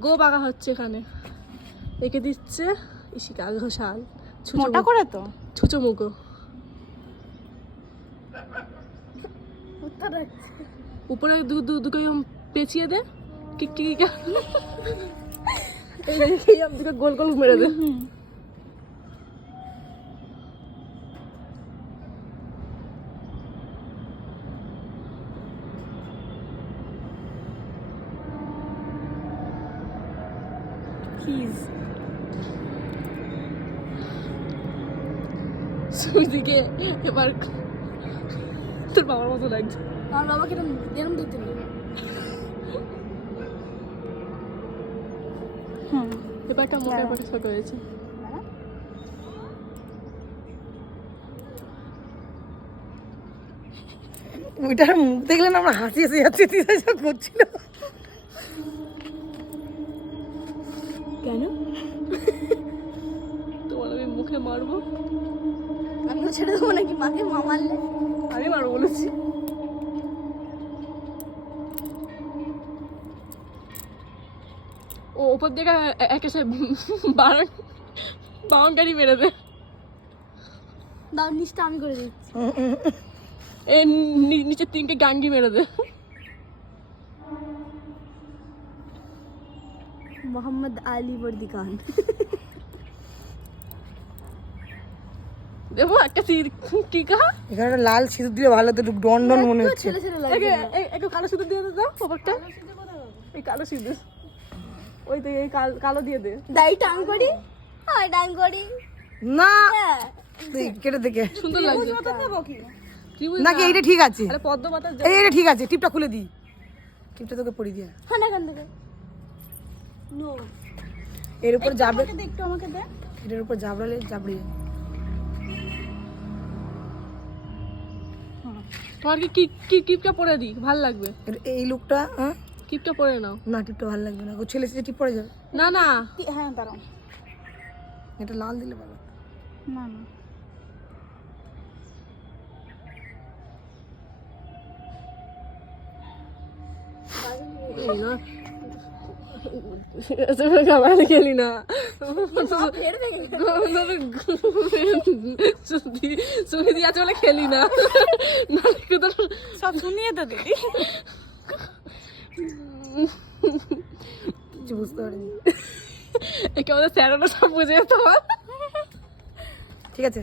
গো বাগা হচ্ছে এখানে, এঁকে দিচ্ছে ইশিকা ঘোষাল। মোটা করে তো ছুচো মুগো উপরে দুটো পেঁচিয়ে দে, দুটো গোল গোল মেরে দে। প্লিজ সুইদিকে এবার তোর বাবার মতো লাগছে। আমার বাবাকে এরকম দেখতে নেই। এবারটা মোটের পরে ছোট হয়েছে। ওইটার মুখ দেখলে না আমার হাসি এসে যাচ্ছে, দিদা যা করছিল। কেন তোমার আমি মুখে মারবো? আমিও ছেড়ে দেবো নাকি মাকে? মা মারলে আমি মারবো বলেছি। ও ওপর দিকে একে সে বাউন্ডারি মেরে দে। দাও নিচটা আমি করে দিচ্ছি। এ নিচের তিনটে গাঙ্গি মেরে দে। মোহাম্মদ আলী বর্দি খান। দেবো একটা কি কাহা এখানে একটা লাল সিঁদুর দিলে ভালো হতো, একটু ডন ডন মনে হচ্ছে। ছেলে ছেলে লাগে একটু কালো সিঁদুর দিয়ে দে তো ওপরটা। এই কালো সিঁদুর ওই তো এই কালো দিয়ে দে। দাই টাং করি, হয় টাং করি না তুই কেটে দেখে সুন্দর লাগছে নাকি এইটা ঠিক আছে? আরে পদ্ম পাতা এইটা ঠিক আছে, টিপটা খুলে দি, টিপটা তোকে পরি দিয়া। হ্যাঁ না কান থেকে নো এর উপর যাবে, একটু আমাকে দে। এটার উপর জাবড়ালে জাবড়ে যাবে। তোমার কি কিপটা পরে দিই, ভাল লাগবে? এই লুকটা হ্যাঁ, কিপটা পরে নাও। না টিপটা ভালো লাগবে না, ও ছেলে সেটা টিপ পড়ে যাবে। না না হ্যাঁ দাঁড়াও, এটা লাল দিলে ভালো। না না এই না খাবার খেলি না সুনি দিয়ে আছে বলে খেলি না, সব শুনিয়ে তো দিদি। কিছু বুঝতে পারিনি। একে আমাদের স্যাররা সব বুঝে যেত। ঠিক আছে।